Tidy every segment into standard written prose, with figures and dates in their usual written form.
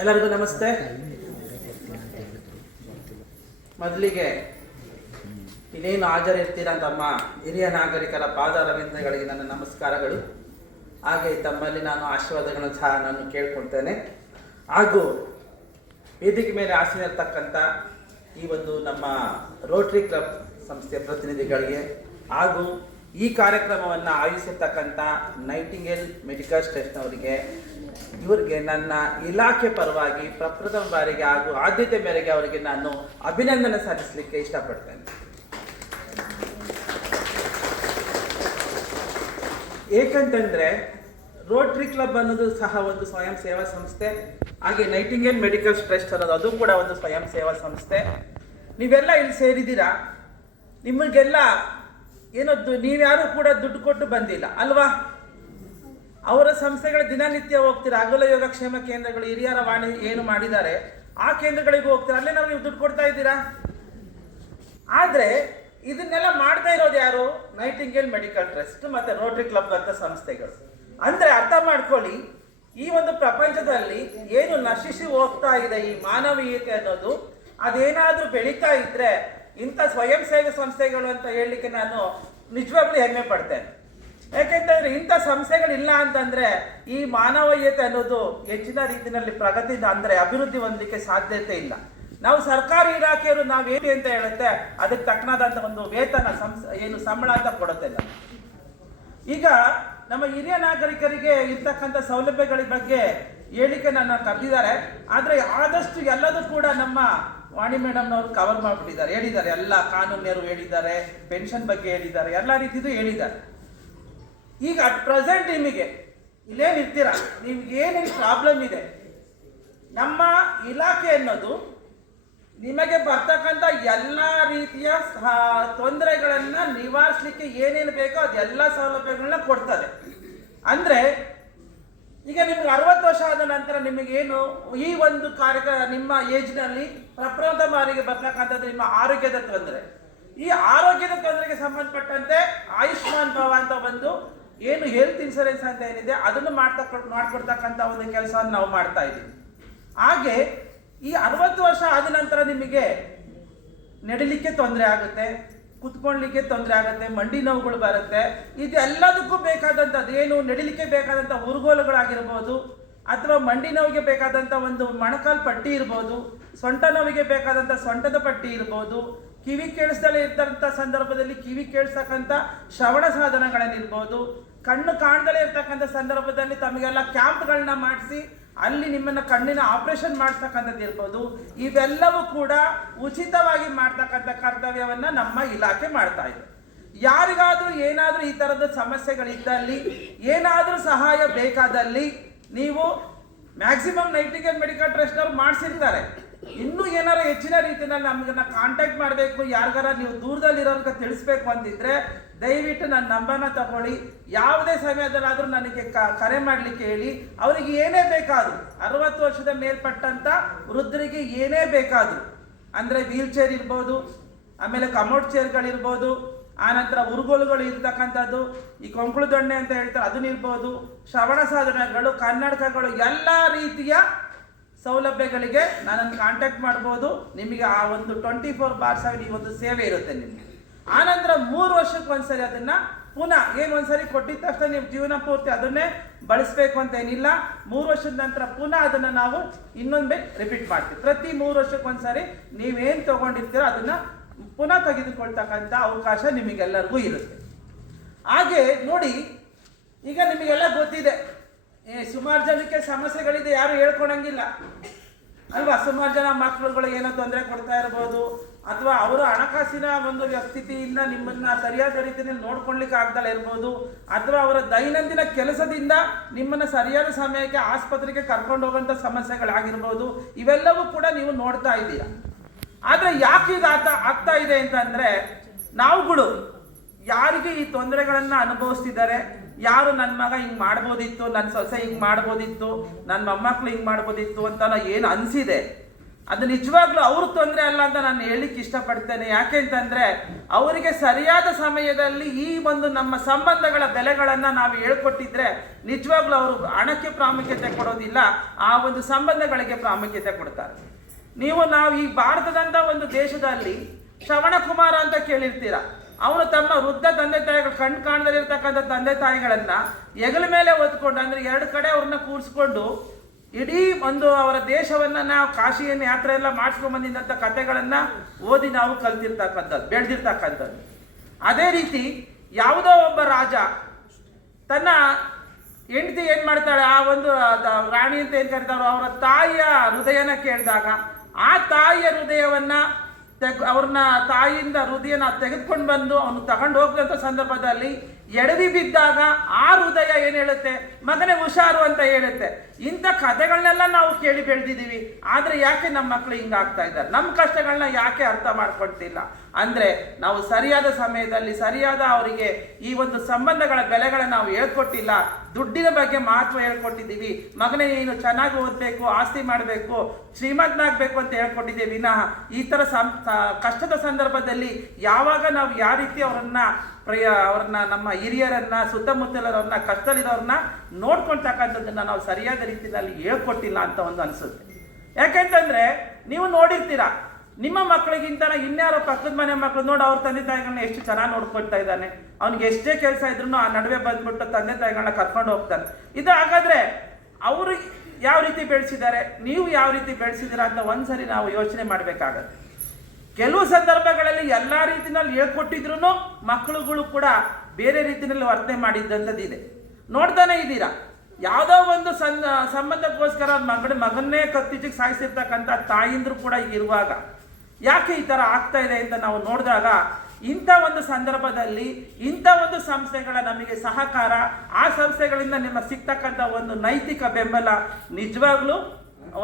ಎಲ್ಲರಿಗೂ ನಮಸ್ತೆ. ಮೊದಲಿಗೆ ಇನ್ನೇನು ಹಾಜರಿರ್ತೀರ ತಮ್ಮ ಹಿರಿಯ ನಾಗರಿಕರ ಪಾದಾರವಿಂದಗಳಿಗೆ ನನ್ನ ನಮಸ್ಕಾರಗಳು. ಹಾಗೆ ತಮ್ಮಲ್ಲಿ ನಾನು ಆಶೀರ್ವಾದಗಳನ್ನು ಸಹ ನಾನು ಕೇಳ್ಕೊಳ್ತೇನೆ. ಹಾಗೂ ವೇದಿಕೆ ಮೇಲೆ ಆಸೀನರ್ತಕ್ಕಂಥ ಈ ಒಂದು ನಮ್ಮ ರೋಟರಿ ಕ್ಲಬ್ ಸಂಸ್ಥೆಯ ಪ್ರತಿನಿಧಿಗಳಿಗೆ ಹಾಗೂ ಈ ಕಾರ್ಯಕ್ರಮವನ್ನು ಆಯೋಜಿಸಿರ್ತಕ್ಕಂಥ ನೈಟಿಂಗೇಲ್ ಮೆಡಿಕಲ್ ಟ್ರಸ್ಟ್ನವರಿಗೆ, ಇವರಿಗೆ ನನ್ನ ಇಲಾಖೆ ಪರವಾಗಿ ಪ್ರಪ್ರಥಮ ಬಾರಿಗೆ ಹಾಗೂ ಆದ್ಯತೆ ಮೇರೆಗೆ ಅವರಿಗೆ ನಾನು ಅಭಿನಂದನೆ ಸಲ್ಲಿಸಲಿಕ್ಕೆ ಇಷ್ಟಪಡ್ತೇನೆ. ಏಕೆಂತಂದರೆ ರೋಟರಿ ಕ್ಲಬ್ ಅನ್ನೋದು ಸಹ ಒಂದು ಸ್ವಯಂ ಸೇವಾ ಸಂಸ್ಥೆ, ಹಾಗೆ ನೈಟಿಂಗೇಲ್ ಮೆಡಿಕಲ್ ಟ್ರಸ್ಟ್ ಅನ್ನೋದು ಅದು ಕೂಡ ಒಂದು ಸ್ವಯಂ ಸೇವಾ ಸಂಸ್ಥೆ. ನೀವೆಲ್ಲ ಇಲ್ಲಿ ಸೇರಿದ್ದೀರಾ, ನಿಮಗೆಲ್ಲ ಏನದ್ದು ನೀವ್ಯಾರು ಕೂಡ ದುಡ್ಡು ಕೊಟ್ಟು ಬಂದಿಲ್ಲ ಅಲ್ವಾ? ಅವರ ಸಂಸ್ಥೆಗಳ ದಿನನಿತ್ಯ ಹೋಗ್ತೀರಾ, ಅಗಲ ಯೋಗಕ್ಷೇಮ ಕೇಂದ್ರಗಳು ಹಿರಿಯರ ವಾಣಿ ಏನು ಮಾಡಿದ್ದಾರೆ ಆ ಕೇಂದ್ರಗಳಿಗೂ ಹೋಗ್ತೀರಾ, ಅಲ್ಲೇ ನಾವು ನೀವು ದುಡ್ಡು ಕೊಡ್ತಾ ಇದ್ದೀರಾ. ಆದರೆ ಇದನ್ನೆಲ್ಲ ಮಾಡ್ತಾ ಇರೋದು ಯಾರು? ನೈಟಿಂಗೇಲ್ ಮೆಡಿಕಲ್ ಟ್ರಸ್ಟ್ ಮತ್ತು ರೋಟರಿ ಕ್ಲಬ್ ಅಂತ ಸಂಸ್ಥೆಗಳು. ಅಂದರೆ ಅರ್ಥ ಮಾಡ್ಕೊಳ್ಳಿ, ಈ ಒಂದು ಪ್ರಪಂಚದಲ್ಲಿ ಏನು ನಶಿಸಿ ಹೋಗ್ತಾ ಇದೆ ಈ ಮಾನವೀಯತೆ ಅನ್ನೋದು, ಅದೇನಾದರೂ ಬೆಳೀತಾ ಇದ್ರೆ ಇಂಥ ಸ್ವಯಂ ಸೇವೆ ಸಂಸ್ಥೆಗಳು ಅಂತ ಹೇಳಲಿಕ್ಕೆ ನಾನು ನಿಜವಾಗ್ಲೂ ಹೆಮ್ಮೆ ಪಡ್ತೇನೆ. ಯಾಕೆಂತಂದ್ರೆ ಇಂಥ ಸಂಸ್ಥೆಗಳಿಲ್ಲ ಅಂತಂದ್ರೆ ಈ ಮಾನವೀಯತೆ ಅನ್ನೋದು ಹೆಚ್ಚಿನ ರೀತಿಯಲ್ಲಿ ಪ್ರಗತಿ ಅಂದರೆ ಅಭಿವೃದ್ಧಿ ಹೊಂದಲಿಕ್ಕೆ ಸಾಧ್ಯತೆ ಇಲ್ಲ. ನಾವು ಸರ್ಕಾರಿ ಇಲಾಖೆಯವರು ನಾವೇನು ಅಂತ ಹೇಳುತ್ತೆ ಅದಕ್ಕೆ ತಕ್ಕನಾದಂಥ ಒಂದು ವೇತನ ಏನು ಸಂಬಳ ಅಂತ ಕೊಡುತ್ತೆ. ಈಗ ನಮ್ಮ ಹಿರಿಯ ನಾಗರಿಕರಿಗೆ ಇರ್ತಕ್ಕಂಥ ಸೌಲಭ್ಯಗಳ ಬಗ್ಗೆ ಹೇಳಿಕೆ ನನ್ನ ಕರೆದಿದ್ದಾರೆ. ಆದರೆ ಆದಷ್ಟು ಎಲ್ಲದೂ ಕೂಡ ನಮ್ಮ ವಾಣಿ ಮೇಡಮ್ನವರು ಕವರ್ ಮಾಡಿಬಿಟ್ಟಿದ್ದಾರೆ, ಹೇಳಿದ್ದಾರೆ. ಎಲ್ಲ ಕಾನೂನಿಯರು ಹೇಳಿದ್ದಾರೆ, ಪೆನ್ಷನ್ ಬಗ್ಗೆ ಹೇಳಿದ್ದಾರೆ, ಎಲ್ಲ ರೀತಿದು ಹೇಳಿದ್ದಾರೆ. ಈಗ ಅಟ್ ಪ್ರೆಸೆಂಟ್ ನಿಮಗೆ ಇಲ್ಲೇನಿರ್ತೀರ, ನಿಮ್ಗೆ ಏನೇನು ಪ್ರಾಬ್ಲಮ್ ಇದೆ, ನಮ್ಮ ಇಲಾಖೆ ಅನ್ನೋದು ನಿಮಗೆ ಬರ್ತಕ್ಕಂಥ ಎಲ್ಲ ರೀತಿಯ ತೊಂದರೆಗಳನ್ನು ನಿವಾರಿಸಲಿಕ್ಕೆ ಏನೇನು ಬೇಕೋ ಅದೆಲ್ಲ ಸೌಲಭ್ಯಗಳನ್ನ ಕೊಡ್ತದೆ. ಅಂದರೆ ಈಗ ನಿಮ್ಗೆ 60 ವರ್ಷ ಆದ ನಂತರ ನಿಮಗೇನು ಈ ಒಂದು ನಿಮ್ಮ ಏಜ್ನಲ್ಲಿ ಪ್ರಪ್ರಥಮ ಬಾರಿಗೆ ಬರ್ತಕ್ಕಂಥದ್ದು ನಿಮ್ಮ ಆರೋಗ್ಯದ ತೊಂದರೆ. ಈ ಆರೋಗ್ಯದ ತೊಂದರೆಗೆ ಸಂಬಂಧಪಟ್ಟಂತೆ ಆಯುಷ್ಮಾನ್ ಭವ ಅಂತ ಒಂದು ಏನು ಹೆಲ್ತ್ ಇನ್ಶೂರೆನ್ಸ್ ಅಂತ ಏನಿದೆ ಅದನ್ನು ಮಾಡ್ಕೊಡ್ತಕ್ಕಂಥ ಒಂದು ಕೆಲಸವನ್ನು ನಾವು ಮಾಡ್ತಾ ಇದ್ದೀವಿ. ಹಾಗೆ ಈ 60 ವರ್ಷ ಆದ ನಂತರ ನಿಮಗೆ ನಡಿಲಿಕ್ಕೆ ತೊಂದರೆ ಆಗುತ್ತೆ, ಕುತ್ಕೊಳ್ಳಲಿಕ್ಕೆ ತೊಂದರೆ ಆಗುತ್ತೆ, ಮಂಡಿ ನೋವುಗಳು ಬರುತ್ತೆ. ಇದೆಲ್ಲದಕ್ಕೂ ಬೇಕಾದಂಥದ್ದು ಏನು ನಡಿಲಿಕ್ಕೆ ಬೇಕಾದಂಥ ಉರುಗೋಲುಗಳಾಗಿರ್ಬೋದು, ಅಥವಾ ಮಂಡಿ ನೋವಿಗೆ ಬೇಕಾದಂಥ ಒಂದು ಮೊಣಕಾಲು ಪಟ್ಟಿ ಇರ್ಬೋದು, ಸೊಂಟ ನೋವಿಗೆ ಬೇಕಾದಂಥ ಸೊಂಟದ ಪಟ್ಟಿ ಇರ್ಬೋದು, ಕಿವಿ ಕೇಳಿಸ್ದಲೇ ಇರ್ತಕ್ಕಂಥ ಸಂದರ್ಭದಲ್ಲಿ ಕಿವಿ ಕೇಳಿಸ್ತಕ್ಕಂಥ ಶ್ರವಣ ಸಾಧನಗಳನ್ನಿರ್ಬೋದು, ಕಣ್ಣು ಕಾಣ್ದಲೇ ಇರ್ತಕ್ಕಂಥ ಸಂದರ್ಭದಲ್ಲಿ ತಮಗೆಲ್ಲ ಕ್ಯಾಂಪ್ಗಳನ್ನ ಮಾಡಿಸಿ ಅಲ್ಲಿ ನಿಮ್ಮನ್ನು ಕಣ್ಣಿನ ಆಪರೇಷನ್ ಮಾಡಿಸ್ತಕ್ಕಂಥದ್ದು ಇರ್ಬೋದು. ಇವೆಲ್ಲವೂ ಕೂಡ ಉಚಿತವಾಗಿ ಮಾಡ್ತಕ್ಕಂಥ ಕರ್ತವ್ಯವನ್ನು ನಮ್ಮ ಇಲಾಖೆ ಮಾಡ್ತಾ ಇದೆ. ಯಾರಿಗಾದರೂ ಏನಾದರೂ ಈ ಥರದ ಸಮಸ್ಯೆಗಳಿದ್ದಲ್ಲಿ, ಏನಾದರೂ ಸಹಾಯ ಬೇಕಾದಲ್ಲಿ ನೀವು ಮ್ಯಾಕ್ಸಿಮಮ್ ನೈಟಿಂಗೇಲ್ ಮೆಡಿಕಲ್ ಟ್ರಸ್ಟ್ನವ್ರು ಮಾಡಿಸಿರ್ತಾರೆ. ಇನ್ನೂ ಏನಾರು ಹೆಚ್ಚಿನ ರೀತಿಯಲ್ಲಿ ನಮಗನ್ನ ಕಾಂಟ್ಯಾಕ್ಟ್ ಮಾಡಬೇಕು, ಯಾರಿಗಾರ ನೀವು ದೂರದಲ್ಲಿರೋರ್ಗೆ ತಿಳಿಸ್ಬೇಕು ಅಂತಿದ್ರೆ ದಯವಿಟ್ಟು ನನ್ನ ನಂಬರ್ನ ತಗೊಳ್ಳಿ. ಯಾವುದೇ ಸಮಯದಲ್ಲಾದರೂ ನನಗೆ ಕರೆ ಮಾಡಲಿಕ್ಕೆ ಹೇಳಿ. ಅವರಿಗೆ ಏನೇ ಬೇಕಾದರೂ 60 ವರ್ಷದ ಮೇಲ್ಪಟ್ಟಂಥ ವೃದ್ಧರಿಗೆ ಏನೇ ಬೇಕಾದರೂ, ಅಂದರೆ ವೀಲ್ ಚೇರ್ ಇರ್ಬೋದು, ಆಮೇಲೆ ಕಮೋಡ್ ಚೇರ್ಗಳಿರ್ಬೋದು, ಆನಂತರ ಉರುಗೋಲುಗಳು ಇರ್ತಕ್ಕಂಥದ್ದು, ಈ ಕೊಂಕಳು ದೊಣ್ಣೆ ಅಂತ ಹೇಳ್ತಾರೆ ಅದನ್ನಿರ್ಬೋದು, ಶ್ರವಣ ಸಾಧನಗಳು, ಕನ್ನಡಕಗಳು, ಎಲ್ಲ ರೀತಿಯ ಸೌಲಭ್ಯಗಳಿಗೆ ನನ್ನನ್ನು ಕಾಂಟ್ಯಾಕ್ಟ್ ಮಾಡ್ಬೋದು. ನಿಮಗೆ ಆ ಒಂದು 24/7 ಈ ಒಂದು ಸೇವೆ ಇರುತ್ತೆ ನಿಮಗೆ. ಆನಂತರ 3 ವರ್ಷಕ್ಕೊಂದ್ಸರಿ ಅದನ್ನು ಪುನಃ ಏನು ಒಂದ್ಸರಿ ಕೊಟ್ಟಿದ ತಕ್ಷಣ ನೀವು ಜೀವನ ಪೂರ್ತಿ ಅದನ್ನೇ ಬಳಸಬೇಕು ಅಂತ ಏನಿಲ್ಲ. 3 ವರ್ಷದ ನಂತರ ಪುನಃ ಅದನ್ನು ನಾವು ಇನ್ನೊಂದು ರಿಪೀಟ್ ಮಾಡ್ತೀವಿ. ಪ್ರತಿ 3 ವರ್ಷಕ್ಕೊಂದ್ಸರಿ ನೀವೇನು ತೊಗೊಂಡಿರ್ತೀರೋ ಅದನ್ನು ಪುನಃ ತೆಗೆದುಕೊಳ್ತಕ್ಕಂಥ ಅವಕಾಶ ನಿಮಗೆಲ್ಲರಿಗೂ ಇರುತ್ತೆ. ಹಾಗೆ ನೋಡಿ, ಈಗ ನಿಮಗೆಲ್ಲ ಗೊತ್ತಿದೆ, ಸುಮಾರು ಜನಕ್ಕೆ ಸಮಸ್ಯೆಗಳಿದೆ, ಯಾರು ಹೇಳ್ಕೊಳಂಗಿಲ್ಲ ಅಲ್ವಾ? ಸುಮಾರು ಜನ ಮಕ್ಕಳುಗಳು ಏನೋ ತೊಂದರೆ ಕೊಡ್ತಾ ಇರ್ಬೋದು, ಅಥವಾ ಅವರು ಹಣಕಾಸಿನ ಒಂದು ಸ್ಥಿತಿಯಿಂದ ನಿಮ್ಮನ್ನು ಸರಿಯಾದ ರೀತಿಯಲ್ಲಿ ನೋಡ್ಕೊಳ್ಲಿಕ್ಕೆ ಆಗ್ದಲೇ ಇರ್ಬೋದು, ಅಥವಾ ಅವರ ದೈನಂದಿನ ಕೆಲಸದಿಂದ ನಿಮ್ಮನ್ನು ಸರಿಯಾದ ಸಮಯಕ್ಕೆ ಆಸ್ಪತ್ರೆಗೆ ಕರ್ಕೊಂಡು ಹೋಗುವಂಥ ಸಮಸ್ಯೆಗಳಾಗಿರ್ಬೋದು. ಇವೆಲ್ಲವೂ ಕೂಡ ನೀವು ನೋಡ್ತಾ ಇದ್ದೀರಾ. ಆದರೆ ಯಾಕೆ ಇದು ಆಗ್ತಾ ಇದೆ ಅಂತಂದರೆ, ನಾವುಗಳು ಯಾರಿಗೆ ಈ ತೊಂದರೆಗಳನ್ನು ಅನುಭವಿಸ್ತಿದ್ದಾರೆ, ಯಾರು ನನ್ನ ಮಗ ಹಿಂಗೆ ಮಾಡ್ಬೋದಿತ್ತು, ನನ್ನ ಸೊಸೆ ಹಿಂಗೆ ಮಾಡ್ಬೋದಿತ್ತು, ನನ್ನ ಮೊಮ್ಮಕ್ಕಳು ಹಿಂಗೆ ಮಾಡ್ಬೋದಿತ್ತು ಅಂತ ಏನು ಅನಿಸಿದೆ, ಅದು ನಿಜವಾಗ್ಲೂ ಅವ್ರ ತೊಂದರೆ ಅಲ್ಲ ಅಂತ ನಾನು ಹೇಳಲಿಕ್ಕೆ ಇಷ್ಟಪಡ್ತೇನೆ. ಯಾಕೆ ಅಂತಂದರೆ ಅವರಿಗೆ ಸರಿಯಾದ ಸಮಯದಲ್ಲಿ ಈ ಒಂದು ನಮ್ಮ ಸಂಬಂಧಗಳ ಬೆಲೆಗಳನ್ನು ನಾವು ಹೇಳ್ಕೊಟ್ಟಿದ್ರೆ ನಿಜವಾಗ್ಲೂ ಅವರು ಹಣಕ್ಕೆ ಪ್ರಾಮುಖ್ಯತೆ ಕೊಡೋದಿಲ್ಲ, ಆ ಒಂದು ಸಂಬಂಧಗಳಿಗೆ ಪ್ರಾಮುಖ್ಯತೆ ಕೊಡ್ತಾರೆ. ನಾವು ಈ ಭಾರತದಂಥ ಒಂದು ದೇಶದಲ್ಲಿ ಶ್ರವಣ ಕುಮಾರ ಅಂತ ಕೇಳಿರ್ತೀರ. ಅವನು ತಮ್ಮ ವೃದ್ಧ ತಂದೆ ತಾಯಿಗಳು ಕಣ್ಣು ಕಾಣದಲ್ಲಿರ್ತಕ್ಕಂಥ ತಂದೆ ತಾಯಿಗಳನ್ನು ಹೆಗಲ ಮೇಲೆ ಹೊತ್ಕೊಂಡು, ಅಂದರೆ ಎರಡು ಕಡೆ ಅವ್ರನ್ನ ಕೂರಿಸ್ಕೊಂಡು ಇಡೀ ಒಂದು ಅವರ ದೇಶವನ್ನು ನಾವು ಕಾಶಿಯನ್ನು ಯಾತ್ರೆ ಎಲ್ಲ ಮಾಡಿಸ್ಕೊಂಡು ಬಂದಿದ್ದಂಥ ಕಥೆಗಳನ್ನು ಓದಿ ನಾವು ಕಲ್ತಿರ್ತಕ್ಕಂಥದ್ದು, ಬೆಳೆದಿರ್ತಕ್ಕಂಥದ್ದು. ಅದೇ ರೀತಿ ಯಾವುದೋ ಒಬ್ಬ ರಾಜ ತನ್ನ ಹೆಂಡತಿ ಏನು ಮಾಡ್ತಾಳೆ, ಆ ಒಂದು ರಾಣಿ ಅಂತ ಏನು ಕರೀತಾರೋ ಅವರ ತಾಯಿಯ ಹೃದಯನ ಕೇಳಿದಾಗ ಆ ತಾಯಿಯ ಹೃದಯವನ್ನು ಅವ್ರನ್ನ ತಾಯಿಯಿಂದ ಹೃದಯನ ತೆಗೆದುಕೊಂಡು ಬಂದು ಅವನು ತಗೊಂಡು ಹೋಗ್ದಂಥ ಸಂದರ್ಭದಲ್ಲಿ ಎಡವಿ ಬಿದ್ದಾಗ ಆ ಹೃದಯ ಏನು ಹೇಳುತ್ತೆ, ಮಗನೇ ಹುಷಾರು ಅಂತ ಹೇಳುತ್ತೆ. ಇಂಥ ಕಥೆಗಳನ್ನೆಲ್ಲ ನಾವು ಕೇಳಿ ಬೆಳೆದಿದ್ದೀವಿ. ಆದರೆ ಯಾಕೆ ನಮ್ಮ ಮಕ್ಕಳು ಹಿಂಗಾಗ್ತಾ ಇದ್ದಾರೆ? ನಮ್ಮ ಕಷ್ಟಗಳನ್ನ ಯಾಕೆ ಅರ್ಥ ಮಾಡ್ಕೊಳ್ತಿಲ್ಲ ಅಂದರೆ ನಾವು ಸರಿಯಾದ ಸಮಯದಲ್ಲಿ ಸರಿಯಾದ ಅವರಿಗೆ ಈ ಒಂದು ಸಂಬಂಧಗಳ ಬೆಲೆಗಳನ್ನ ನಾವು ಹೇಳ್ಕೊಟ್ಟಿಲ್ಲ. ದುಡ್ಡಿನ ಬಗ್ಗೆ ಮಹತ್ವ ಹೇಳ್ಕೊಟ್ಟಿದ್ದೀವಿ. ಮಗನೇ ನೀನು ಚೆನ್ನಾಗಿ ಓದಬೇಕು, ಆಸ್ತಿ ಮಾಡಬೇಕು, ಶ್ರೀಮಂತನಾಗಬೇಕು ಅಂತ ಹೇಳ್ಕೊಟ್ಟಿದ್ದೀವಿ ವಿನಃ ಈ ಥರ ಕಷ್ಟದ ಸಂದರ್ಭದಲ್ಲಿ ಯಾವಾಗ ನಾವು ಯಾವ ರೀತಿ ಅವ್ರನ್ನ ನಮ್ಮ ಹಿರಿಯರನ್ನ ಸುತ್ತಮುತ್ತಲರವ್ರನ್ನ ಕಷ್ಟದಲ್ಲಿರೋರನ್ನ ನೋಡ್ಕೊಳ್ತಕ್ಕಂಥದ್ದನ್ನು ನಾವು ಸರಿಯಾದ ರೀತಿಯಲ್ಲಿ ಹೇಳ್ಕೊಟ್ಟಿಲ್ಲ ಅಂತ ಒಂದು ಅನಿಸುತ್ತೆ. ಯಾಕೆಂತಂದರೆ ನೀವು ನೋಡಿರ್ತೀರ, ನಿಮ್ಮ ಮಕ್ಕಳಿಗಿಂತ ಇನ್ಯಾರೋ ಪಕ್ಕದ ಮನೆ ಮಕ್ಕಳು ನೋಡಿ ಅವ್ರ ತಂದೆ ತಾಯಿಗಳನ್ನ ಎಷ್ಟು ಚೆನ್ನಾಗಿ ನೋಡ್ಕೊಳ್ತಾ ಇದ್ದಾನೆ, ಅವ್ನಿಗೆ ಎಷ್ಟೇ ಕೆಲಸ ಇದ್ರೂ ಆ ನಡುವೆ ಬಂದ್ಬಿಟ್ಟು ತಂದೆ ತಾಯಿಗಳನ್ನ ಕರ್ಕೊಂಡು ಹೋಗ್ತಾನೆ. ಇದು ಹಾಗಾದರೆ ಅವರು ಯಾವ ರೀತಿ ಬೆಳೆಸಿದ್ದಾರೆ, ನೀವು ಯಾವ ರೀತಿ ಬೆಳೆಸಿದ್ದೀರಾ ಅಂತ ಒಂದ್ಸರಿ ನಾವು ಯೋಚನೆ ಮಾಡಬೇಕಾಗತ್ತೆ. ಕೆಲವು ಸಂದರ್ಭಗಳಲ್ಲಿ ಎಲ್ಲ ರೀತಿಯಲ್ಲಿ ಹೇಳ್ಕೊಟ್ಟಿದ್ರು ಮಕ್ಕಳುಗಳು ಕೂಡ ಬೇರೆ ರೀತಿಯಲ್ಲಿ ವರ್ತನೆ ಮಾಡಿದ್ದಂಥದ್ದಿದೆ. ನೋಡ್ತಾನೆ ಇದ್ದೀರಾ, ಯಾವುದೋ ಒಂದು ಸಂಬಂಧಕ್ಕೋಸ್ಕರ ಮಗನ್ನೇ ಕತ್ತಿಜಿಗೆ ಸಾಯಿಸಿರ್ತಕ್ಕಂಥ ತಾಯಿಂದ್ರು ಕೂಡ ಈಗ ಇರುವಾಗ ಯಾಕೆ ಈ ಥರ ಆಗ್ತಾ ಇದೆ ಅಂತ ನಾವು ನೋಡಿದಾಗ ಇಂಥ ಒಂದು ಸಂದರ್ಭದಲ್ಲಿ ಇಂಥ ಒಂದು ಸಂಸ್ಥೆಗಳ ನಮಗೆ ಸಹಕಾರ, ಆ ಸಂಸ್ಥೆಗಳಿಂದ ನಿಮಗೆ ಸಿಗ್ತಕ್ಕಂಥ ಒಂದು ನೈತಿಕ ಬೆಂಬಲ ನಿಜವಾಗ್ಲೂ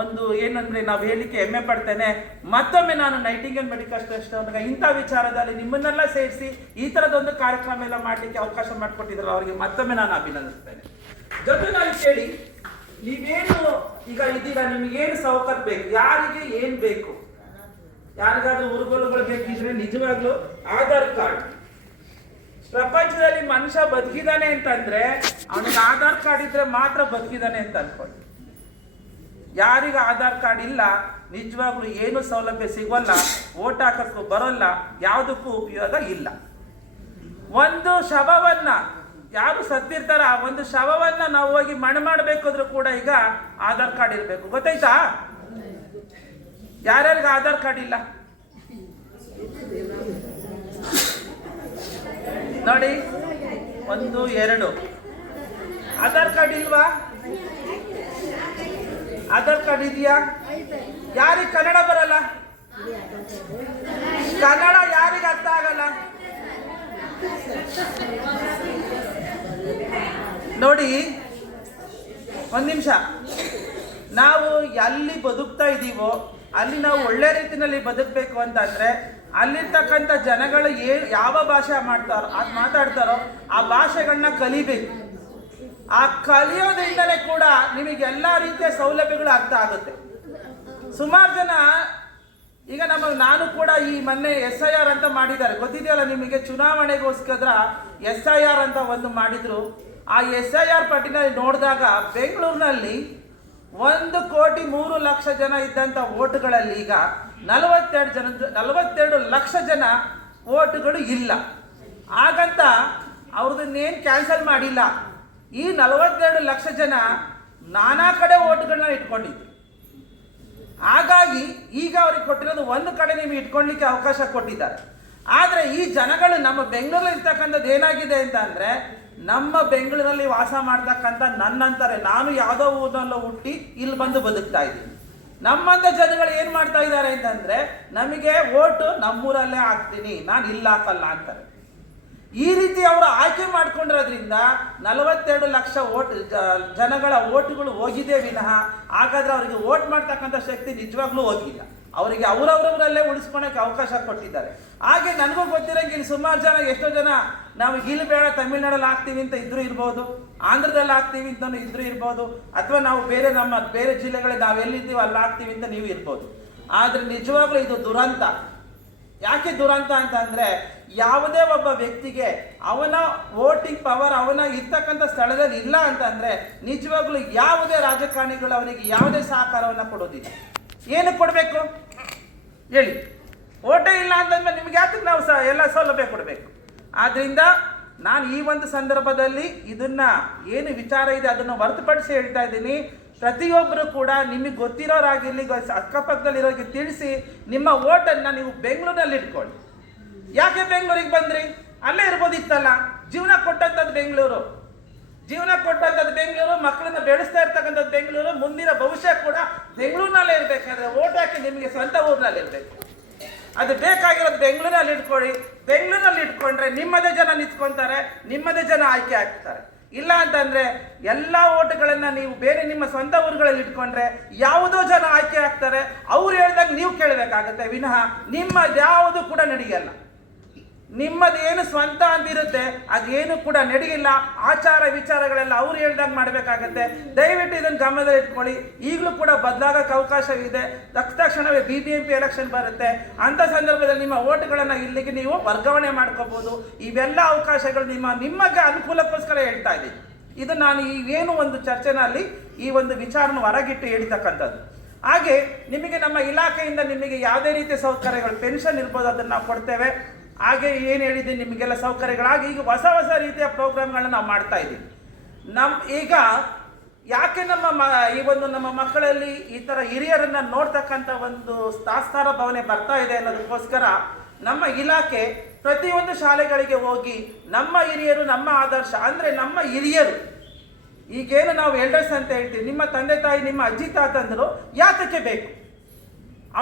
ಒಂದು ಏನಂದರೆ ನಾವು ಹೇಳಲಿಕ್ಕೆ ಹೆಮ್ಮೆ ಪಡ್ತೇನೆ. ಮತ್ತೊಮ್ಮೆ ನಾನು ನೈಟಿಂಗೇಲ್ ಮೆಡಿಕಲ್ ಟ್ರಸ್ಟ್ ಅವ್ರಿಗೆ ಇಂಥ ವಿಚಾರದಲ್ಲಿ ನಿಮ್ಮನ್ನೆಲ್ಲ ಸೇರಿಸಿ ಈ ಥರದೊಂದು ಕಾರ್ಯಕ್ರಮ ಎಲ್ಲ ಮಾಡಲಿಕ್ಕೆ ಅವಕಾಶ ಮಾಡಿಕೊಟ್ಟಿದ್ರಲ್ಲ ಅವರಿಗೆ ಮತ್ತೊಮ್ಮೆ ನಾನು ಅಭಿನಂದಿಸ್ತೇನೆ. ಜೊತೆನಲ್ಲಿ ಕೇಳಿ, ನೀವೇನು ಈಗ ಇದ್ದೀರಾ, ನಿಮಗೇನು ಸೌಕರ್ಯ ಬೇಕು, ಯಾರಿಗೆ ಏನು ಬೇಕು, ಯಾರಿಗಾದ್ರೂ ಉರುಗೋಲುಗಳು ಬೇಕಿದ್ರೆ ನಿಜವಾಗ್ಲೂ ಆಧಾರ್ ಕಾರ್ಡ್. ಪ್ರಪಂಚದಲ್ಲಿ ಮನುಷ್ಯ ಬದುಕಿದಾನೆ ಅಂತಂದ್ರೆ ಅವನಿಗೆ ಆಧಾರ್ ಕಾರ್ಡ್ ಇದ್ರೆ ಮಾತ್ರ ಬದುಕಿದಾನೆ ಅಂತ ಅನ್ಕೊಳ್ಳಿ. ಯಾರಿಗ ಆಧಾರ್ ಕಾರ್ಡ್ ಇಲ್ಲ ನಿಜವಾಗ್ಲೂ ಏನು ಸೌಲಭ್ಯ ಸಿಗೋಲ್ಲ, ಓಟ್ ಹಾಕಕ್ಕೂ ಬರೋಲ್ಲ, ಯಾವುದಕ್ಕೂ ಉಪಯೋಗ ಇಲ್ಲ. ಒಂದು ಶವವನ್ನ ಯಾರು ಸತ್ತಿರ್ತಾರ ಆ ಒಂದು ಶವವನ್ನ ನಾವು ಹೋಗಿ ಮಣ್ಣು ಮಾಡಬೇಕಾದ್ರೂ ಕೂಡ ಈಗ ಆಧಾರ್ ಕಾರ್ಡ್ ಇರಬೇಕು. ಗೊತ್ತಾಯ್ತಾ? ಯಾರ್ಯಾರಿಗೆ ಆಧಾರ್ ಕಾರ್ಡ್ ಇಲ್ಲ ನೋಡಿ, 1 2 ಆಧಾರ್ ಕಾರ್ಡ್ ಇಲ್ವಾ? ಆಧಾರ್ ಕಾರ್ಡ್ ಇದೆಯಾ? ಯಾರಿಗೆ ಕನ್ನಡ ಬರಲ್ಲ? ಕನ್ನಡ ಯಾರಿಗೆ ಅರ್ಥ ಆಗಲ್ಲ? ನೋಡಿ, ಒಂದು ನಿಮಿಷ, ನಾವು ಎಲ್ಲಿ ಬದುಕ್ತಾ ಇದ್ದೀವೋ ಅಲ್ಲಿ ನಾವು ಒಳ್ಳೆ ರೀತಿಯಲ್ಲಿ ಬದುಕಬೇಕು ಅಂತಂದರೆ ಅಲ್ಲಿರ್ತಕ್ಕಂಥ ಜನಗಳು ಯಾವ ಭಾಷೆ ಮಾತಾಡ್ತಾರೋ ಆ ಭಾಷೆಗಳನ್ನ ಕಲಿಬೇಕು. ಆ ಕಲಿಯೋದ್ರಿಂದಲೇ ಕೂಡ ನಿಮಗೆಲ್ಲ ರೀತಿಯ ಸೌಲಭ್ಯಗಳು ಅರ್ಥ ಆಗುತ್ತೆ. ಸುಮಾರು ಜನ ಈಗ ನಾನು ಕೂಡ ಈ ಮೊನ್ನೆ SIR ಅಂತ ಮಾಡಿದ್ದಾರೆ, ಗೊತ್ತಿದೆಯಲ್ಲ ನಿಮಗೆ, ಚುನಾವಣೆಗೋಸ್ಕರ SIR ಅಂತ ಒಂದು ಮಾಡಿದ್ರು. ಆ SIR ಪಟ್ಟಿನಲ್ಲಿ ನೋಡಿದಾಗ ಬೆಂಗಳೂರಿನಲ್ಲಿ 1,03,00,000 ಜನ ಇದ್ದಂಥ ಓಟುಗಳಲ್ಲಿ ಈಗ 42 ಲಕ್ಷ ಜನ ಓಟುಗಳು ಇಲ್ಲ. ಹಾಗಂತ ಅವ್ರದನ್ನೇನು ಕ್ಯಾನ್ಸಲ್ ಮಾಡಿಲ್ಲ. ಈ 42 ಲಕ್ಷ ಜನ ನಾನಾ ಕಡೆ ಓಟುಗಳನ್ನ ಇಟ್ಕೊಂಡಿದ್ರು. ಹಾಗಾಗಿ ಈಗ ಅವ್ರಿಗೆ ಕೊಟ್ಟಿರೋದು ಒಂದು ಕಡೆ ನಿಮಗೆ ಇಟ್ಕೊಳ್ಳಿಕ್ಕೆ ಅವಕಾಶ ಕೊಟ್ಟಿದ್ದಾರೆ. ಆದರೆ ಈ ಜನಗಳು ನಮ್ಮ ಬೆಂಗಳೂರಲ್ಲಿ ಇರ್ತಕ್ಕಂಥದ್ದು ಏನಾಗಿದೆ ಅಂತ ಅಂದರೆ, ನಮ್ಮ ಬೆಂಗಳೂರಲ್ಲಿ ವಾಸ ಮಾಡ್ತಕ್ಕಂಥ ನನ್ನಂತಾರೆ, ನಾನು ಯಾವುದೋ ಊರಿನಲ್ಲೋ ಹುಟ್ಟಿ ಇಲ್ಲಿ ಬಂದು ಬದುಕ್ತಾ ಇದ್ದೀನಿ. ನಮ್ಮಂಥ ಜನಗಳು ಏನು ಮಾಡ್ತಾ ಇದ್ದಾರೆ ಅಂತಂದರೆ, ನಮಗೆ ಓಟು ನಮ್ಮೂರಲ್ಲೇ ಹಾಕ್ತೀನಿ, ನಾನು ಇಲ್ಲಿ ಹಾಕಲ್ಲ ಅಂತಾರೆ. ಈ ರೀತಿ ಅವರು ಆಯ್ಕೆ ಮಾಡ್ಕೊಂಡಿರೋದ್ರಿಂದ 42 ಲಕ್ಷ ಜನಗಳ ಓಟುಗಳು ಹೋಗಿದೆ ವಿನಃ ಹಾಗಾದ್ರೆ ಅವರಿಗೆ ಓಟ್ ಮಾಡ್ತಕ್ಕಂಥ ಶಕ್ತಿ ನಿಜವಾಗ್ಲೂ ಹೋಗಿಲ್ಲ. ಅವರಿಗೆ ಅವರವರಲ್ಲೇ ಉಳಿಸ್ಕೊಳಕ್ಕೆ ಅವಕಾಶ ಕೊಟ್ಟಿದ್ದಾರೆ. ಹಾಗೆ ನನಗೂ ಗೊತ್ತಿರೋಂಗೆ ಇಲ್ಲಿ ಸುಮಾರು ಜನ, ಎಷ್ಟೋ ಜನ ನಾವು ಇಲ್ಲಿ ಬೇಡ ತಮಿಳ್ನಾಡಲ್ಲಿ ಹಾಕ್ತೀವಿ ಅಂತ ಇದ್ರೂ ಇರ್ಬೋದು, ಆಂಧ್ರದಲ್ಲಿ ಹಾಕ್ತೀವಿ ಅಂತಲೂ ಇದ್ರೂ ಇರ್ಬೋದು, ಅಥವಾ ನಾವು ಬೇರೆ ಜಿಲ್ಲೆಗಳಲ್ಲಿ ನಾವು ಎಲ್ಲಿದ್ದೀವಿ ಅಲ್ಲಿ ಹಾಕ್ತೀವಿ ಅಂತ ನೀವು ಇರ್ಬೋದು. ಆದರೆ ನಿಜವಾಗ್ಲೂ ಇದು ದುರಂತ. ಯಾಕೆ ದುರಂತ ಅಂತಂದರೆ, ಯಾವುದೇ ಒಬ್ಬ ವ್ಯಕ್ತಿಗೆ ಅವನ ವೋಟಿಂಗ್ ಪವರ್ ಅವನ ಇರ್ತಕ್ಕಂಥ ಸ್ಥಳದಲ್ಲಿ ಇಲ್ಲ ಅಂತಂದರೆ ನಿಜವಾಗ್ಲೂ ಯಾವುದೇ ರಾಜಕಾರಣಿಗಳು ಅವನಿಗೆ ಯಾವುದೇ ಸಹಕಾರವನ್ನು ಕೊಡೋದಿಲ್ಲ. ಏನು ಕೊಡಬೇಕು ಹೇಳಿ? ಓಟೇ ಇಲ್ಲ ಅಂತಂದ್ರೆ ನಿಮ್ಗೆ ಯಾಕೆ ನಾವು ಎಲ್ಲ ಸೌಲಭ್ಯ ಕೊಡಬೇಕು? ಆದ್ದರಿಂದ ನಾನು ಈ ಒಂದು ಸಂದರ್ಭದಲ್ಲಿ ಇದನ್ನ ಏನು ವಿಚಾರ ಇದೆ ಅದನ್ನು ಹೊರತುಪಡಿಸಿ ಹೇಳ್ತಾ ಇದ್ದೀನಿ. ಪ್ರತಿಯೊಬ್ಬರು ಕೂಡ ನಿಮಗೆ ಗೊತ್ತಿರೋರಾಗಿರಲಿ, ಅಕ್ಕಪಕ್ಕದಲ್ಲಿರೋರಿಗೆ ತಿಳಿಸಿ ನಿಮ್ಮ ಓಟನ್ನು ನೀವು ಬೆಂಗಳೂರಿನಲ್ಲಿ ಇಟ್ಕೊಳ್ಳಿ. ಯಾಕೆ ಬೆಂಗಳೂರಿಗೆ ಬಂದ್ರಿ? ಅಲ್ಲೇ ಇರ್ಬೋದಿತ್ತಲ್ಲ. ಜೀವನ ಕೊಟ್ಟಂಥದ್ದು ಬೆಂಗಳೂರು, ಮಕ್ಕಳನ್ನ ಬೆಳೆಸ್ತಾ ಇರ್ತಕ್ಕಂಥದ್ದು ಬೆಂಗಳೂರು. ಮುಂದಿನ ಭವಿಷ್ಯ ಕೂಡ ಬೆಂಗಳೂರಿನಲ್ಲೇ ಇರಬೇಕಾದ್ರೆ ಓಟ್ ಹಾಕಿ ನಿಮಗೆ ಸ್ವಂತ ಊರಿನಲ್ಲಿ ಇರಬೇಕು. ಅದು ಬೇಕಾಗಿರೋದು ಬೆಂಗಳೂರಲ್ಲಿ ಇಟ್ಕೊಳ್ಳಿ. ಬೆಂಗಳೂರಲ್ಲಿ ಇಟ್ಕೊಂಡ್ರೆ ನಿಮ್ಮದೇ ಜನ ನಿಂತ್ಕೊತಾರೆ, ನಿಮ್ಮದೇ ಜನ ಆಯ್ಕೆ ಆಗ್ತಾರೆ. ಇಲ್ಲ ಅಂತಂದ್ರೆ ಎಲ್ಲ ಓಟುಗಳನ್ನು ನೀವು ಬೇರೆ ನಿಮ್ಮ ಸ್ವಂತ ಊರುಗಳಲ್ಲಿ ಇಟ್ಕೊಂಡ್ರೆ ಯಾವುದೋ ಜನ ಆಯ್ಕೆ ಆಗ್ತಾರೆ. ಅವ್ರು ಹೇಳ್ದಾಗ ನೀವು ಕೇಳಬೇಕಾಗತ್ತೆ ವಿನಃ ನಿಮ್ಮದು ಯಾವುದು ಕೂಡ ನಡೆಯಲ್ಲ. ನಿಮ್ಮದು ಏನು ಸ್ವಂತ ಅಂತಿರುತ್ತೆ ಅದೇನು ಕೂಡ ನಡೆಯಿಲ್ಲ. ಆಚಾರ ವಿಚಾರಗಳೆಲ್ಲ ಅವ್ರು ಹೇಳ್ದಾಗ ಮಾಡಬೇಕಾಗತ್ತೆ. ದಯವಿಟ್ಟು ಇದನ್ನು ಗಮನದಲ್ಲಿ ಇಟ್ಕೊಳ್ಳಿ. ಈಗಲೂ ಕೂಡ ಬದಲಾಗಕ್ಕೆ ಅವಕಾಶವಿದೆ. ತಕ್ಷಣವೇ BBMP ಎಲೆಕ್ಷನ್ ಬರುತ್ತೆ. ಅಂಥ ಸಂದರ್ಭದಲ್ಲಿ ನಿಮ್ಮ ಓಟುಗಳನ್ನು ಇಲ್ಲಿಗೆ ನೀವು ವರ್ಗಾವಣೆ ಮಾಡ್ಕೋಬಹುದು. ಇವೆಲ್ಲ ಅವಕಾಶಗಳು ನಿಮಗೆ ಅನುಕೂಲಕ್ಕೋಸ್ಕರ ಹೇಳ್ತಾ ಇದ್ದೀನಿ. ಇದು ನಾನು ಈಗೇನು ಒಂದು ಚರ್ಚೆನಲ್ಲಿ ಈ ಒಂದು ವಿಚಾರನ ಹೊರಗಿಟ್ಟು ಹೇಳ್ತಕ್ಕಂಥದ್ದು. ಹಾಗೆ ನಿಮಗೆ ನಮ್ಮ ಇಲಾಖೆಯಿಂದ ನಿಮಗೆ ಯಾವುದೇ ರೀತಿಯ ಸೌಕರ್ಯಗಳು, ಪೆನ್ಷನ್ ಇರ್ಬೋದು, ಅದನ್ನು ನಾವು ಕೊಡ್ತೇವೆ. ಹಾಗೆ ಏನು ಹೇಳಿದ್ದೀನಿ ನಿಮಗೆಲ್ಲ ಸೌಕರ್ಯಗಳಾಗಿ ಈಗ ಹೊಸ ರೀತಿಯ ಪ್ರೋಗ್ರಾಮ್ಗಳನ್ನ ನಾವು ಮಾಡ್ತಾ ಇದ್ದೀವಿ. ಈಗ ಯಾಕೆ ಈ ಒಂದು ನಮ್ಮ ಮಕ್ಕಳಲ್ಲಿ ಈ ಥರ ಹಿರಿಯರನ್ನ ನೋಡ್ತಕ್ಕಂಥ ಒಂದು ದಾಸ್ತಾರ ಭಾವನೆ ಬರ್ತಾ ಇದೆ ಅನ್ನೋದಕ್ಕೋಸ್ಕರ ನಮ್ಮ ಇಲಾಖೆ ಪ್ರತಿಯೊಂದು ಶಾಲೆಗಳಿಗೆ ಹೋಗಿ ನಮ್ಮ ಹಿರಿಯರು, ನಮ್ಮ ಆದರ್ಶ ಅಂದರೆ ನಮ್ಮ ಹಿರಿಯರು, ಈಗೇನು ನಾವು ಎಲ್ಡರ್ಸ್ ಅಂತ ಹೇಳ್ತೀವಿ, ನಿಮ್ಮ ತಂದೆ ತಾಯಿ, ನಿಮ್ಮ ಅಜ್ಜಿ ತಾತಂದರು ಯಾತಕ್ಕೆ ಬೇಕು,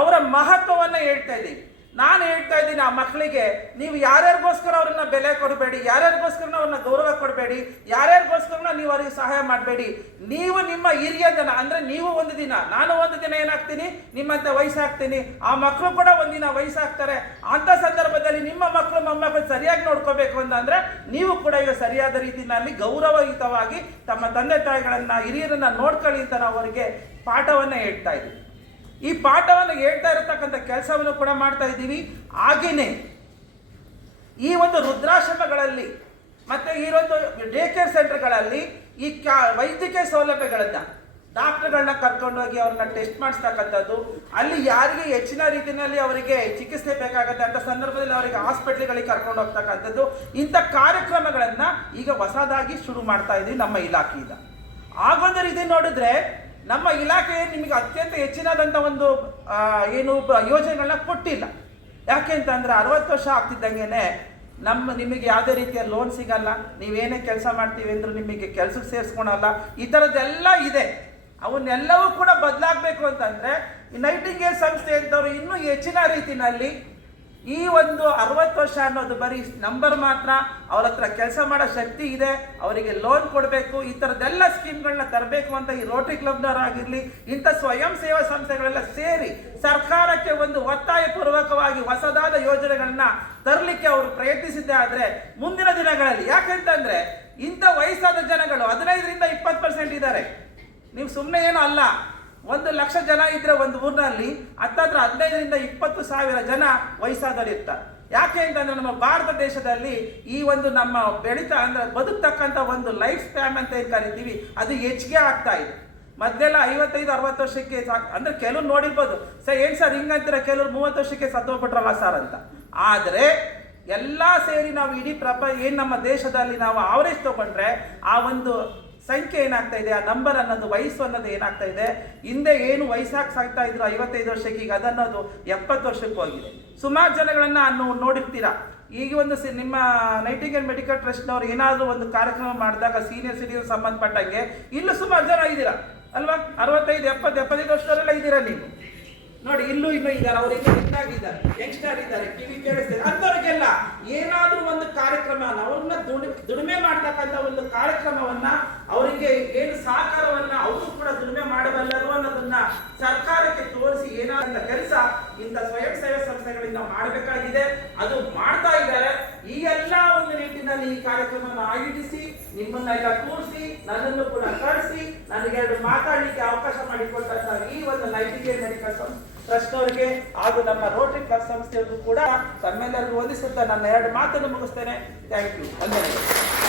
ಅವರ ಮಹತ್ವವನ್ನು ಹೇಳ್ತಾ ಇದ್ದೀವಿ. ನಾನು ಹೇಳ್ತಾ ಇದ್ದೀನಿ ಆ ಮಕ್ಕಳಿಗೆ, ನೀವು ಯಾರ್ಯಾರಿಗೋಸ್ಕರ ಅವ್ರನ್ನ ಬೆಲೆ ಕೊಡಬೇಡಿ, ಯಾರ್ಯಾರಿಗೋಸ್ಕರ ಅವ್ರನ್ನ ಗೌರವ ಕೊಡಬೇಡಿ, ಯಾರ್ಯಾರಿಗೋಸ್ಕರ ನೀವು ಅವರಿಗೆ ಸಹಾಯ ಮಾಡಬೇಡಿ. ನೀವು ನಿಮ್ಮ ಹಿರಿಯ ಜನ ಅಂದರೆ ನೀವು ಒಂದು ದಿನ, ನಾನು ಒಂದು ದಿನ ಏನಾಗ್ತೀನಿ, ನಿಮ್ಮಂತೆ ವಯಸ್ಸಾಗ್ತೀನಿ, ಆ ಮಕ್ಕಳು ಕೂಡ ಒಂದಿನ ವಯಸ್ಸಾಗ್ತಾರೆ. ಅಂಥ ಸಂದರ್ಭದಲ್ಲಿ ನಿಮ್ಮ ಮಕ್ಕಳು ಮೊಮ್ಮಕ್ಕಳು ಸರಿಯಾಗಿ ನೋಡ್ಕೋಬೇಕು ಅಂತಂದರೆ ನೀವು ಕೂಡ ಈಗ ಸರಿಯಾದ ರೀತಿಯಲ್ಲಿ ಗೌರವಯುತವಾಗಿ ತಮ್ಮ ತಂದೆ ತಾಯಿಗಳನ್ನು, ಹಿರಿಯರನ್ನ ನೋಡ್ಕೊಳ್ಳಿ ಅಂತ ನಾವು ಅವರಿಗೆ ಪಾಠವನ್ನು ಹೇಳ್ತಾ ಇದ್ದೀವಿ. ಈ ಪಾಠವನ್ನು ಹೇಳ್ತಾ ಇರತಕ್ಕಂಥ ಕೆಲಸವನ್ನು ಕೂಡ ಮಾಡ್ತಾ ಇದ್ದೀವಿ. ಹಾಗೆಯೇ ಈ ಒಂದು ವೃದ್ಧಾಶ್ರಮಗಳಲ್ಲಿ ಮತ್ತು ಈ ಒಂದು ಡೇ ಕೇರ್ ಸೆಂಟರ್ಗಳಲ್ಲಿ ಈ ವೈದ್ಯಕೀಯ ಸೌಲಭ್ಯಗಳನ್ನು, ಡಾಕ್ಟರ್ಗಳನ್ನ ಕರ್ಕೊಂಡೋಗಿ ಅವ್ರನ್ನ ಟೆಸ್ಟ್ ಮಾಡಿಸ್ತಕ್ಕಂಥದ್ದು, ಅಲ್ಲಿ ಯಾರಿಗೆ ಹೆಚ್ಚಿನ ರೀತಿಯಲ್ಲಿ ಅವರಿಗೆ ಚಿಕಿತ್ಸೆ ಬೇಕಾಗುತ್ತೆ ಅಂತ ಸಂದರ್ಭದಲ್ಲಿ ಅವರಿಗೆ ಹಾಸ್ಪಿಟ್ಲ್ಗಳಿಗೆ ಕರ್ಕೊಂಡು ಹೋಗ್ತಕ್ಕಂಥದ್ದು, ಇಂಥ ಕಾರ್ಯಕ್ರಮಗಳನ್ನು ಈಗ ಹೊಸದಾಗಿ ಶುರು ಮಾಡ್ತಾ ಇದ್ದೀವಿ ನಮ್ಮ ಇಲಾಖೆಯಿಂದ. ಆಗೊಂದು ರೀತಿ ನೋಡಿದ್ರೆ ನಮ್ಮ ಇಲಾಖೆ ನಿಮಗೆ ಅತ್ಯಂತ ಹೆಚ್ಚಿನದಂಥ ಒಂದು ಯೋಜನೆಗಳನ್ನ ಕೊಟ್ಟಿಲ್ಲ. ಯಾಕೆ ಅಂತಂದರೆ 60 ವರ್ಷ ಆಗ್ತಿದ್ದಂಗೆ ನಿಮಗೆ ಯಾವುದೇ ರೀತಿಯ ಲೋನ್ ಸಿಗಲ್ಲ, ನೀವೇನೇ ಕೆಲಸ ಮಾಡ್ತೀವಿ ಅಂದರೂ ನಿಮಗೆ ಕೆಲಸಕ್ಕೆ ಸೇರಿಸ್ಕೊಳಲ್ಲ, ಈ ಥರದ್ದೆಲ್ಲ ಇದೆ. ಅವನ್ನೆಲ್ಲವೂ ಕೂಡ ಬದಲಾಗಬೇಕು ಅಂತಂದರೆ ಈ ನೈಟಿಂಗೇಲ್ ಸಂಸ್ಥೆ ಅಂತವರು ಇನ್ನೂ ಹೆಚ್ಚಿನ ರೀತಿಯಲ್ಲಿ ಈ ಒಂದು 60 ವರ್ಷ ಅನ್ನೋದು ಬರೀ ನಂಬರ್ ಮಾತ್ರ, ಅವ್ರ ಹತ್ರ ಕೆಲಸ ಮಾಡೋ ಶಕ್ತಿ ಇದೆ, ಅವರಿಗೆ ಲೋನ್ ಕೊಡಬೇಕು, ಈ ಥರದ್ದೆಲ್ಲ ಸ್ಕೀಮ್ಗಳನ್ನ ತರಬೇಕು ಅಂತ ಈ ರೋಟರಿ ಕ್ಲಬ್ನವರಾಗಿರಲಿ, ಇಂಥ ಸ್ವಯಂ ಸೇವಾ ಸಂಸ್ಥೆಗಳೆಲ್ಲ ಸೇರಿ ಸರ್ಕಾರಕ್ಕೆ ಒಂದು ಒತ್ತಾಯಪೂರ್ವಕವಾಗಿ ಹೊಸದಾದ ಯೋಜನೆಗಳನ್ನ ತರಲಿಕ್ಕೆ ಅವರು ಪ್ರಯತ್ನಿಸಿದ್ದೇ ಆದರೆ ಮುಂದಿನ ದಿನಗಳಲ್ಲಿ, ಯಾಕೆಂತಂದರೆ ಇಂಥ ವಯಸ್ಸಾದ ಜನಗಳು 15ರಿಂದ 20% ಇದ್ದಾರೆ. ನೀವು ಸುಮ್ಮನೆ ಏನೂ ಅಲ್ಲ, 1 ಲಕ್ಷ ಜನ ಇದ್ರೆ ಒಂದು ಊರಿನಲ್ಲಿ ಹತ್ತತ್ರ 15ರಿಂದ 20 ಸಾವಿರ ಜನ ವಯಸ್ಸಾದವರು ಇರ್ತಾರೆ. ಯಾಕೆ ಅಂತಂದ್ರೆ ನಮ್ಮ ಭಾರತ ದೇಶದಲ್ಲಿ ಈ ಒಂದು ನಮ್ಮ ಬೆಳೀತಾ ಅಂದ್ರೆ ಬದುಕ್ತಕ್ಕಂಥ ಒಂದು ಲೈಫ್ ಸ್ಪ್ಯಾನ್ ಅಂತ ಏನು ಕರಿತೀವಿ ಅದು ಹೆಚ್ಚಿಗೆ ಆಗ್ತಾ ಇದೆ. ಮೊದಲೆಲ್ಲ 55-60 ವರ್ಷಕ್ಕೆ ಅಂದ್ರೆ ಕೆಲವ್ರು ನೋಡಿರ್ಬೋದು, ಏನು ಸರ್ ಹಿಂಗಂತೀರ, ಕೆಲವ್ರು 30 ವರ್ಷಕ್ಕೆ ಸತ್ತೋಗ್ಬಿಟ್ರಲ್ಲ ಸರ್ ಅಂತ. ಆದರೆ ಎಲ್ಲ ಸೇರಿ ನಾವು ಇಡೀ ಏನು ನಮ್ಮ ದೇಶದಲ್ಲಿ ನಾವು ಆವರೇಜ್ ತಗೊಂಡ್ರೆ ಆ ಒಂದು ಸಂಖ್ಯೆ ಏನಾಗ್ತಾ ಇದೆ, ಆ ನಂಬರ್ ಅನ್ನೋದು, ವಯಸ್ಸು ಅನ್ನೋದು ಏನಾಗ್ತಾ ಇದೆ, ಹಿಂದೆ ಏನು ವಯಸ್ಸಾಗಿ ಸಾಗ್ತಾ ಇದ್ರು 55 ವರ್ಷಕ್ಕೆ, ಈಗ ಅದನ್ನೋದು 70 ವರ್ಷಕ್ಕೆ ಹೋಗಿದೆ. ಸುಮಾರು ಜನಗಳನ್ನು ನೋಡಿರ್ತೀರಾ. ಈಗ ಒಂದು ನಿಮ್ಮ ನೈಟಿಂಗೇಲ್ ಮೆಡಿಕಲ್ ಟ್ರಸ್ಟ್ನವ್ರು ಏನಾದರೂ ಒಂದು ಕಾರ್ಯಕ್ರಮ ಮಾಡಿದಾಗ ಸೀನಿಯರ್ ಸಿಟಿಜನ್ ಸಂಬಂಧಪಟ್ಟಂಗೆ ಇಲ್ಲೂ ಸುಮಾರು ಜನ ಇದ್ದೀರಾ ಅಲ್ವಾ? 65, 70, 75 ವರ್ಷದವರೆಲ್ಲ ಇದ್ದೀರಾ ನೀವು ನೋಡಿ. ಇನ್ನೂ ಇದ್ದಾರೆ, ಅವ್ರು ಇನ್ನೂ ಹೆಚ್ಚಾಗಿದ್ದಾರೆ, ಯಂಗ್ಸ್ಟರ್ ಇದ್ದಾರೆ, ಟಿವಿ ಕೇಳಿಸ್ತಾರೆ. ಅಂಥವ್ರಿಗೆಲ್ಲ ಏನಾದರೂ ಒಂದು ಕಾರ್ಯಕ್ರಮನ ಅವ್ರನ್ನ ದುಡಿಮೆ ಮಾಡ್ತಕ್ಕಂಥ ಒಂದು ಕಾರ್ಯಕ್ರಮವನ್ನ, ಅವರಿಗೆ ಏನು ಸಹಕಾರವನ್ನ ಅವರು ಕೂಡ ದುಡಿಮೆ ಮಾಡಬಲ್ಲರು ಅನ್ನೋದನ್ನ ಸರ್ಕಾರಕ್ಕೆ ತೋರಿಸಿ ಏನಾದ ಕೆಲಸ ಇಂಥ ಸ್ವಯಂ ಸೇವಾ ಸಂಸ್ಥೆಗಳಿಂದ ಮಾಡಬೇಕಾಗಿದೆ. ಅದು ಮಾಡ್ತಾ ಇದ್ದಾರೆ. ಈ ಎಲ್ಲ ಒಂದು ನಿಟ್ಟಿನಲ್ಲಿ ಈ ಕಾರ್ಯಕ್ರಮವನ್ನು ಆಯೋಜಿಸಿ ನಿಮ್ಮನ್ನೆಲ್ಲ ಕೂರಿಸಿ ನನ್ನನ್ನು ಕೂಡ ಕಳಿಸಿ ನನಗೆ 2 ಮಾತಾಡಲಿಕ್ಕೆ ಅವಕಾಶ ಮಾಡಿಕೊಟ್ಟಂತ ಈ ಒಂದು ನೈಟಿಂಗೇಲ್ ಮೆಡಿಕಲ್ ಟ್ರಸ್ಟ್ನವರಿಗೆ ಹಾಗೂ ನಮ್ಮ ರೋಟರಿ ಕ್ಲಬ್ ಸಂಸ್ಥೆಯವ್ರಿಗೂ ಕೂಡ ತಮ್ಮೆಲ್ಲರಿಗೂ ವಂದಿಸುತ್ತಾ ನನ್ನ ಎರಡು ಮಾತನ್ನು ಮುಗಿಸ್ತೇನೆ. Thank you. ಧನ್ಯವಾದಗಳು.